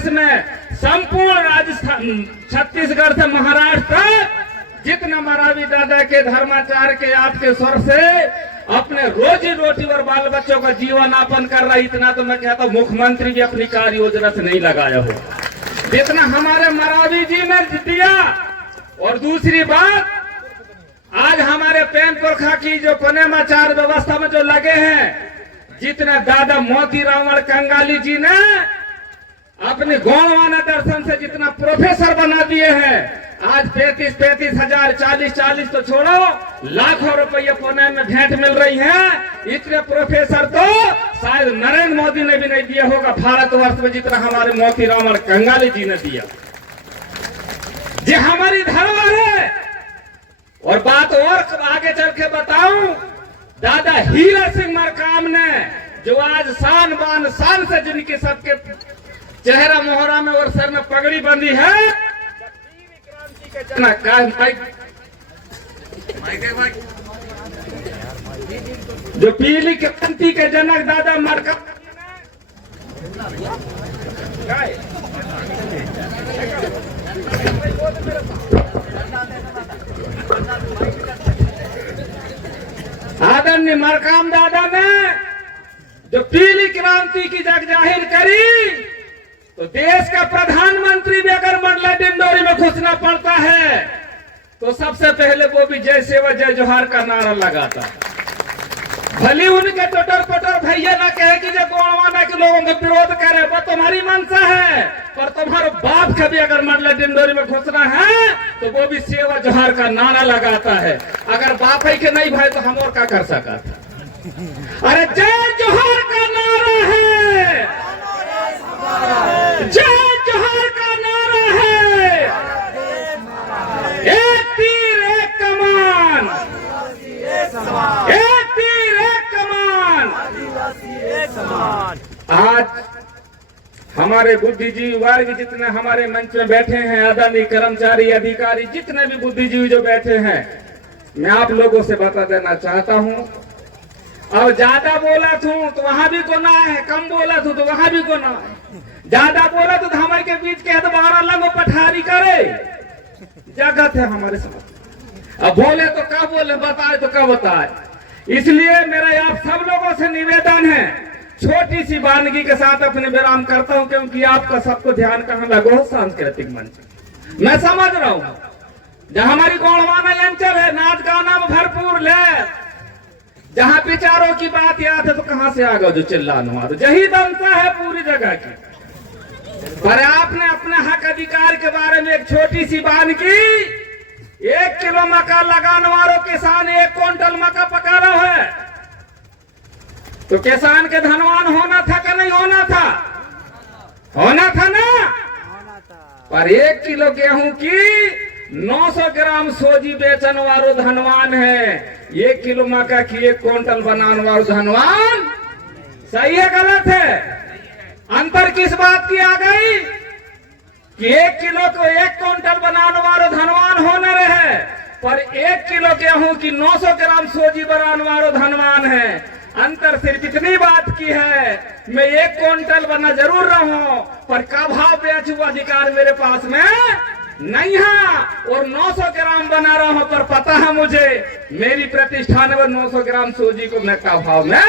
प्रदेश में, संपूर्ण राजस्थान, छत्तीसगढ़ से महाराष्ट्र तक जितना मरावी दादा के धर्माचार के आपके स्वर से अपने रोजी रोटी और बाल बच्चों का जीवन यापन कर रहा है, इतना तो मैं कहता हूँ मुख्यमंत्री भी अपनी कार्य योजना से नहीं लगाया हो जितना हमारे मरावी जी ने दिया। और दूसरी बात, आज हमारे पेन पुरखा की जो पनेमाचार व्यवस्था में जो लगे हैं, जितने दादा मोती रावण कंगाली जी ने अपने गौणवाना दर्शन से जितना प्रोफेसर बना दिए हैं, आज 35-35 हजार, 40-40 तो छोड़ो, लाखों रुपये पुणे में भेंट मिल रही है। इतने प्रोफेसर तो शायद नरेंद्र मोदी ने भी नहीं दिया होगा भारतवर्ष में, जितना हमारे मोती रावण कंगाली जी ने दिया। ये हमारी धरोहर है। और बात और आगे चल के बताऊं, दादा हीरा सिंह मरकाम ने जो आज शान बान शान से जिनके सबके चेहरा मोहरा में और सर में पगड़ी बंदी है, जो पीली क्रांति के जनक दादा मरकाम, आदरणीय मरकाम दादा ने जो पीली क्रांति की जग जाहिर करी, तो देश का प्रधानमंत्री भी अगर मंडला डिंडोरी में घुसना पड़ता है तो सबसे पहले वो भी जय सेवा जय जोहार का नारा लगाता है। भली उनके टोटर पोटर भैया ना कहे कि जो गौणवाना के लोगों का विरोध करे, वो तुम्हारी मंशा है, पर तुम्हारे बाप का भी अगर मंडला डिंडोरी में घुसना है तो वो भी सेवा जोहार का नारा लगाता है। अगर बाप ही के नहीं भाई तो हम और क्या कर सकता था। अरे जय जोहार का नारा है, जय जोहार का नारा है, एक तीर एक कमान, एक तीर एक कमान। आज हमारे बुद्धिजीवी वर्ग जितने हमारे मंच में बैठे हैं, आदरणीय कर्मचारी अधिकारी जितने भी बुद्धिजीवी जो बैठे हैं, मैं आप लोगों से बता देना चाहता हूं, अब ज्यादा बोला थू तो वहां भी गुनाह है, कम बोला थू तो वहां भी गुनाह है। ज्यादा बोला तो हमारे के बीच के दोबारा लगो पठारी करे, जगत है हमारे साथ। अब बोले तो क्या बोले, बताए तो क्या बताए। इसलिए मेरा आप सब लोगों से निवेदन है, छोटी सी वानगी के साथ अपने विराम करता हूं, क्योंकि आपका सबको ध्यान कहां लगो, सांस्कृतिक मंच मैं समझ रहा हूं। जहां हमारी गौणवाना अंचल है, नाच गाना में भरपूर ले, जहां विचारों की बात याद है तो कहां से आ गया जो चिल्लाने वाला, यही दमसा है पूरी जगह की। पर आपने अपने हक अधिकार के बारे में एक छोटी सी बात की, 1 किलो मक्का लगाने वालों किसान 1 क्विंटल मक्का पका रहा है, तो किसान के धनवान होना था कि नहीं होना था? होना था ना। पर 1 किलो गेहूं की 900 ग्राम सोजी बेचन वालो धनवान है, 1 किलो मक्का की 1 क्विंटल बनाने वालो धनवान। सही है गलत है? अंतर किस बात की आ गई कि 1 किलो को 1 क्विंटल बनाने वालो धनवान होने रहे, पर 1 किलो गेहूं की 900 ग्राम सोजी बनाने वालो धनवान है। अंतर सिर्फ इतनी बात की है, मैं 1 क्विंटल बना जरूर रहूं, पर का भाव बेचू अधिकार मेरे पास में नहीं है। और 900 ग्राम बना रहा हूं, पर पता है मुझे मेरी प्रतिष्ठान में 900 ग्राम सोजी को मैं का भाव में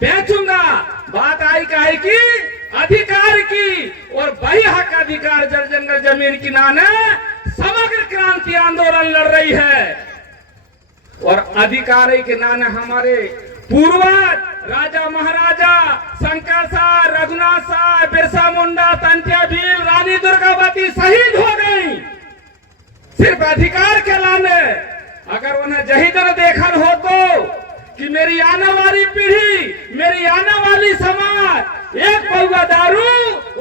बेचूंगा। बात आई काहे की? अधिकार की। और वही हक अधिकार जल जंगल जमीन की नाने समग्र क्रांति आंदोलन लड़ रही है। और अधिकार के नाने हमारे पूर्वज राजा महाराजा शंकर शाह, रघुनाथ शाह, बिरसा मुंडा, तंत्या भील, रानी दुर्गावती शहीद हो गई सिर्फ अधिकार के लाने। अगर उन्हें जही दिन देखन हो तो कि मेरी आने वाली पीढ़ी, मेरी आने वाली समाज 1 पौवा दारू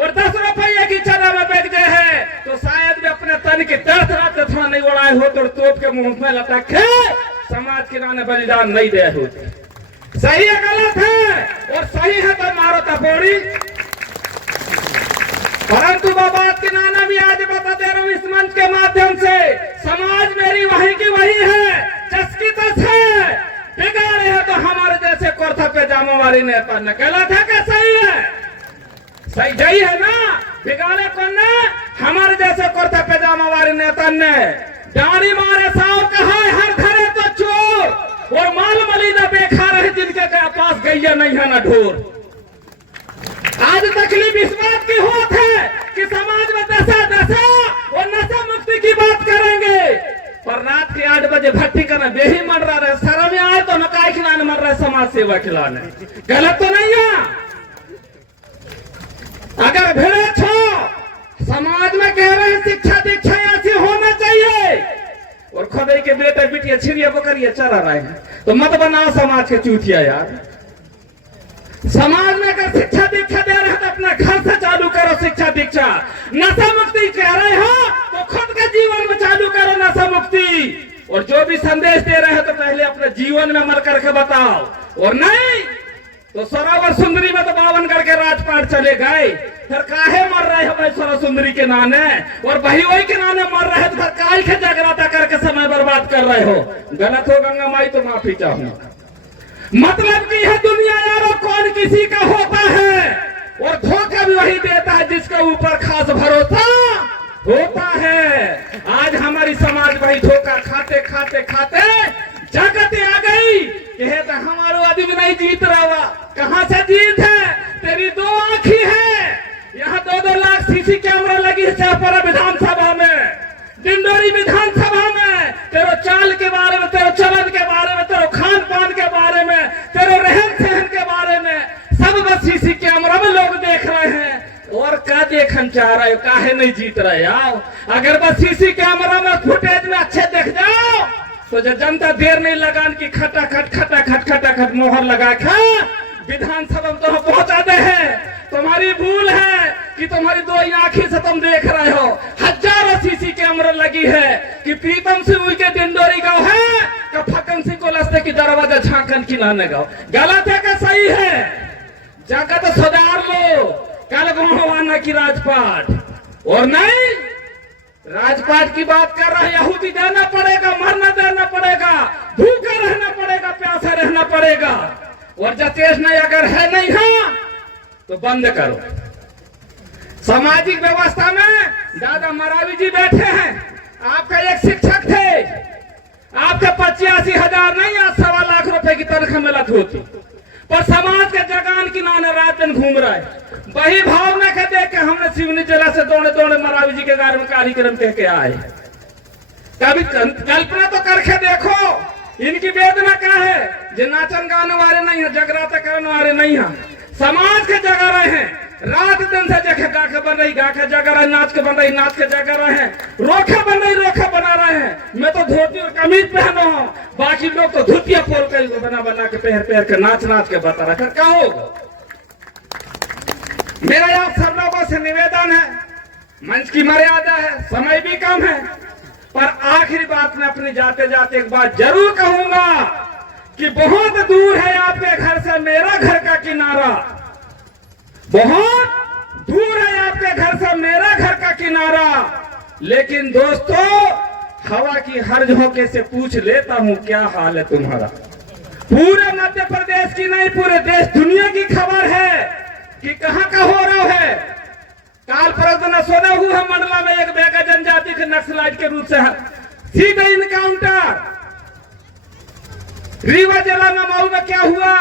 और 10 रुपये की चना में बेच गए है, तो शायद भी अपने तन के दर्द रात थोड़ा नहीं उड़ाए हो तो तोप के मुंह में लटके समाज के नाने बलिदान नहीं दे होते। सही है गलत है? और सही है तो मारो तपोड़ी। परंतु बात की नाना भी आज बता दे रहा हूं इस मंच के माध्यम से, समाज मेरी वही की वही है, चस्की तस है। बिगाड़े है तो हमारे जैसे कुर्ता पैजामा वाली नेता न, गलत है क्या सही है? सही यही है ना? बिगाड़े कौन ने? हमारे जैसे कुर्ता पैजामा वाले नेता ने। डानी मारे साव कहा हर घरे तो चोर, और माल मलीना बेकार है जिनके पास गैया नहीं है ना ढोर। आज तकलीफ इस बात की होत है कि समाज में दशा दशा और नशा मुक्ति की बात करेंगे, पर रात के 8 बजे भट्टी करना बेही मर रहा है। शर्म में आए तो मकाई खिलाने मर रहा है, समाज सेवा खिलाने। गलत तो नहीं है? अगर भिड़े छो समाज में कह रहे हैं शिक्षा दीक्षा ऐसी होना चाहिए, और खुदाई के बेटे बिटिया छिड़िया बकरिया चरा रहे हैं, तो मत बनाओ समाज के चूतिया यार। समाज में अगर शिक्षा दीक्षा दे रहे हैं तो अपना घर से चालू करो शिक्षा दीक्षा। नशा मुक्ति कह रहे हो तो खुद के जीवन में चालू करो नशा मुक्ति, और जो भी संदेश दे रहे हैं तो पहले अपने जीवन में मर करके बताओ, और नहीं तो सरोवर सुंदरी में तो 52 करके राजपाट चले गए, फिर काहे मर रहे हो भाई सरोवर सुंदरी के नाने, और भाई वही के नाने मर रहे हो तो फिर काहे के जागराता करके समय बर्बाद कर रहे हो। गलत हो गंगा माई तो माफी चाहूंगा। मतलब की है दुनिया यारो कौन किसी का होता है, और धोखा भी वही देता है जिसके ऊपर खास भरोसा होता है। आज हमारी समाज वही धोखा खाते खाते खाते जागते आ गई कि तो हमारो आदमी नहीं जीत रहा। कहां से जीत है? तेरी 2 आंखी है, यहाँ 2-2 लाख सीसी कैमरा लगी है शाहपुरा विधानसभा में, डिंडोरी विधानसभा में। तेरे चाल के बारे में, तेरे चलन के बारे में, तेरे खान पान के बारे में, तेरे रहन सहन के बारे में सब बस सीसी कैमरा में लोग देख रहे हैं। और क्या देखन चाह रहे हो? काहे नहीं जीत रहे आओ? अगर बस सीसी कैमरा में फुटेज में अच्छे देख जाओ तो जो जनता देर नहीं लगान की खटाखट मोहर लगा खा विधानसभा में तो पहुंचाते हैं। तुम्हारी भूल है कि तुम्हारी 2 आंखें से तुम देख रहे हो। हजारों सीसी कैमरा लगी है कि प्रीतम सिंह के डिंडोरी गांव है कि फक्कन सिंह को लस्ते की दरवाजा झांकन की लाने गांव। गलत है का सही है? जाकर तो सुधार लो। कल गोहवाना की राजपाट, और नहीं राजपाट की बात कर रहे हैं। यहूदी देना पड़ेगा, मरना देना पड़ेगा, भूखे रहना पड़ेगा, प्यासे रहना पड़ेगा, और जतेश नहीं अगर है नहीं है तो बंद करो। सामाजिक व्यवस्था में दादा मरावी जी बैठे हैं, आपका एक शिक्षक थे, आपके 85,000 नहीं, आज 1.25 लाख रुपए की तनख्वाह मिलत होती, पर समाज के जगान की नाने रात दिन घूम रहा है। वही भावना के देख के हमने सिवनी जिला से दौड़े दौड़े मरावी जी के बारे में कार्यक्रम कह के आए। कभी कल्पना तो करके देखो इनकी वेदना क्या है। जो नाचन गाने वाले नहीं है, जगराता करने वाले नहीं है, समाज के जगा रहे हैं। रात दिन से जगह गा के बन रही, गा के जगा रहे, नाच के बन रही, नाच के जगा रहे हैं, रोखे बन रही, रोखे बना रहे हैं। मैं तो धोती और कमीज पहना हूं, बाकी लोग तो धोतिया पोल के बना बना के पहन के नाच नाच के बता रहा। फिर क्या होगा? मेरा आप सब लोगों से निवेदन है, मंच की मर्यादा है, समय भी कम है, पर आखिरी बात में अपनी जाते जाते एक बात जरूर कहूंगा कि बहुत दूर है आपके घर से मेरा घर का किनारा, बहुत दूर है आपके घर से मेरा घर का किनारा। लेकिन दोस्तों, हवा की हर झोंके से पूछ लेता हूं क्या हाल है तुम्हारा। पूरे मध्य प्रदेश की नहीं, पूरे देश दुनिया की खबर है कि कहां का हो रहा है। काल परसों सुना हुआ मंडला में एक बेगा जनजाति के नक्सलाइट के रूप से सीधे इनकाउंटर। रीवा जिला में मऊ में क्या हुआ,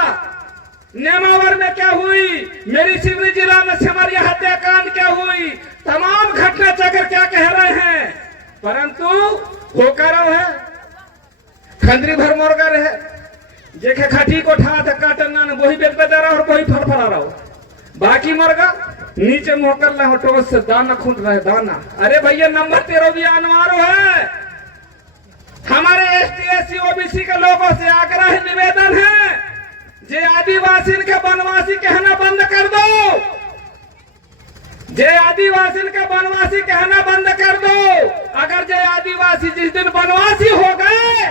नेमावर में क्या हुई, मेरी सिवनी जिला में सिमरिया हत्याकांड क्या हुई, तमाम घटना चक्र क्या कह रहे हैं, परंतु होकर है खंडरी भर मुर्गा रहे जेके खटी को ठा काटन ना वही बेच बजा रहा और वही फड़फड़ा रहा हो। बाकी मुर्गा नीचे मोकर ला टोस से दाना खूंट रहे दाना। अरे भैया नंबर 13 भी अनवारो है। हमारे ST/SC OBC के लोगों से आग्रह निवेदन है, जे आदिवासी के वनवासी कहना बंद कर दो, जे आदिवासी के वनवासी कहना बंद कर दो। अगर जे आदिवासी जिस दिन वनवासी हो गए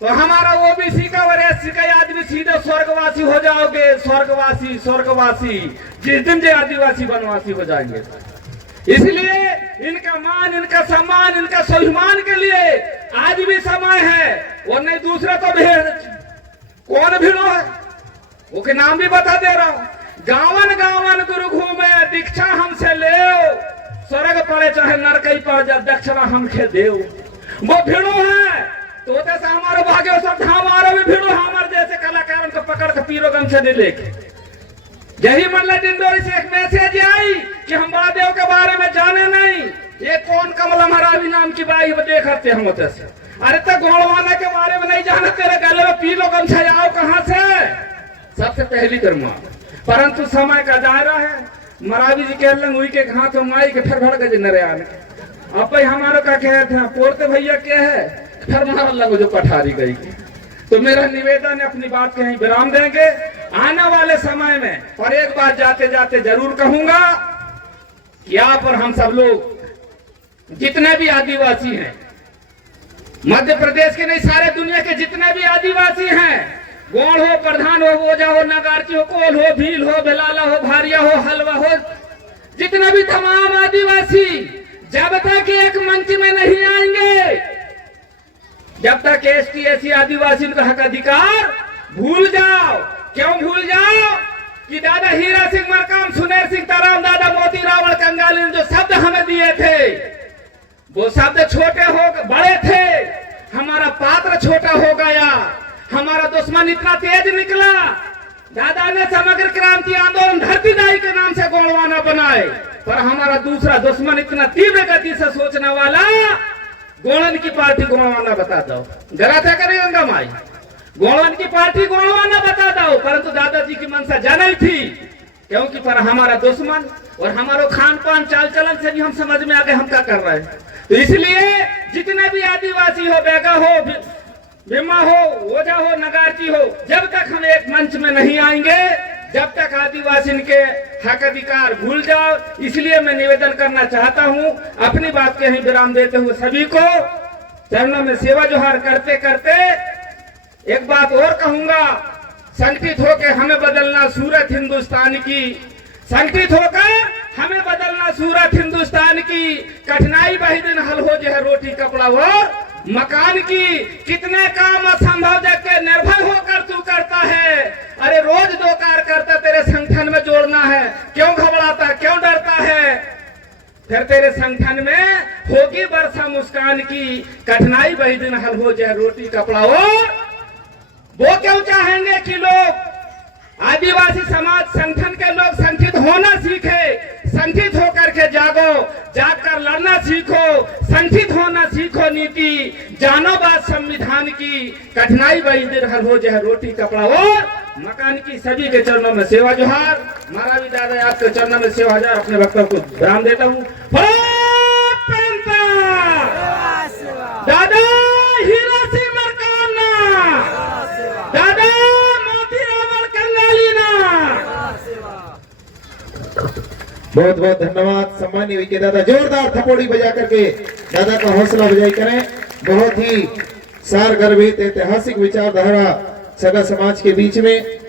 तो हमारा OBC का और SC का आदमी सीधे स्वर्गवासी हो जाओगे। स्वर्गवासी स्वर्गवासी जिस दिन जे आदिवासी वनवासी हो जाएंगे। इसलिए इनका मान, इनका सम्मान, इनका स्वाभिमान के लिए आज भी समय है, और नहीं दूसरा तो भेड़ कौन भिड़ो है वो के नाम भी बता दे रहा हूं। गावन गावन गुरु घूमे दीक्षा हमसे ले, स्वर्ग पड़े चाहे नरकई पड़ जा दक्षिणा हमके देव। वो भिड़ो है तो जैसे हमारे भाग्य सब हमारे भी भिड़ो, हमारे जैसे कलाकारों को पकड़ के पीरो गम से नहीं लेके। यही मतलब डिंडोरी से एक मैसेज आई कि हम महादेव के बारे में जाने नहीं, ये कौन कमला महारावी नाम की बाई वो देखते हम होते से। अरे तो गोड़वाना के बारे में नहीं जाना, तेरे गले में पी लो गमछा आओ कहां से, सबसे पहली कर्मा। परंतु समय का दायरा है, महारावी जी कह लंग हुई के हाथ माई के फिर भड़ गए नरे आने। अब भाई हमारे का कह था पोरते भैया क्या है, फिर मार लंग जो पठारी गई। तो मेरा निवेदन है, अपनी बात कहीं विराम देंगे आने वाले समय में। और एक बात जाते जाते जरूर कहूंगा, यहाँ पर हम सब लोग जितने भी आदिवासी हैं, मध्य प्रदेश के नहीं सारे दुनिया के जितने भी आदिवासी हैं, गोड़ हो, प्रधान हो, ओझा हो, नगारची हो, कोल हो, भील हो, बेलाला हो, भारिया हो, हलवा हो, जितने भी तमाम आदिवासी जब तक एक मंच में नहीं आएंगे, जब तक एसटी एसी आदिवासी का हक अधिकार भूल जाओ। क्यों भूल जाओ कि दादा हीरा सिंह मरकाम, सुनेर सिंह ताराम, दादा मोती रावण कंगाली ने जो शब्द हमें दिए थे, वो शब्द छोटे हो बड़े थे, हमारा पात्र छोटा हो गया, हमारा दुश्मन इतना तेज निकला। दादा ने समग्र क्रांति आंदोलन धरती दाई के नाम से गोड़वाना बनाए, पर हमारा दूसरा दुश्मन इतना तीव्र गति से सोचने वाला, गोड़न की पार्टी गोड़वाना बता दो, जरा क्या करेगा माई, गोड़वन की पार्टी गोड़वाना बता दो। परंतु दादाजी की मनसा जानी थी, क्योंकि पर हमारा दुश्मन और हमारो खान पान चाल चलन से भी हम समझ में आ गए हम क्या कर रहे हैं। तो इसलिए जितने भी आदिवासी हो, बेगा हो, भीमा हो, ओझा हो, नगारची हो, जब तक हम एक मंच में नहीं आएंगे, जब तक आदिवासी के हक अधिकार भूल जाओ। इसलिए मैं निवेदन करना चाहता हूं, अपनी बात के ही विराम देते हुए सभी को चरणों में सेवा जोहार करते करते एक बात और कहूंगा, संगठित होकर हमें बदलना सूरत हिंदुस्तान की, संगठित होकर हमें बदलना सूरत हिंदुस्तान की। कठिनाई वही दिन हल हो जो है रोटी कपड़ा वो मकान की। कितने काम असंभव जग के निर्भय होकर तू करता है, अरे रोज दो कार्यकर्ता तेरे संगठन में जोड़ना है, क्यों घबराता है, क्यों डरता है। फिर तेरे संगठन में होगी वर्षा मुस्कान की। कठिनाई वही दिन हल हो जाए रोटी कपड़ा वो क्यों चाहेंगे कि लोग आदिवासी समाज संगठन के लोग संगठित होना सीखे, संगठित होकर के जागो, जागकर लड़ना सीखो, संगठित होना सीखो, नीति जानो बात संविधान की। कठिनाई वही दिन हल हो जाए रोटी कपड़ा और मकान की। सभी के चरणों में सेवा जोहार। महाराज दादा आपके चरणों में सेवा जोहार। अपने वक्तव्य को विराम देता हूँ। दादा हीरा सिंह मरकाम ना, दादा मोती रावण कंगाली ना। बहुत बहुत धन्यवाद सम्मानीय विके दादा। जोरदार थपोड़ी बजा करके दादा का हौसला अफजाई करें। बहुत ही सार गर्भित ऐतिहासिक विचारधारा सगा समाज के बीच में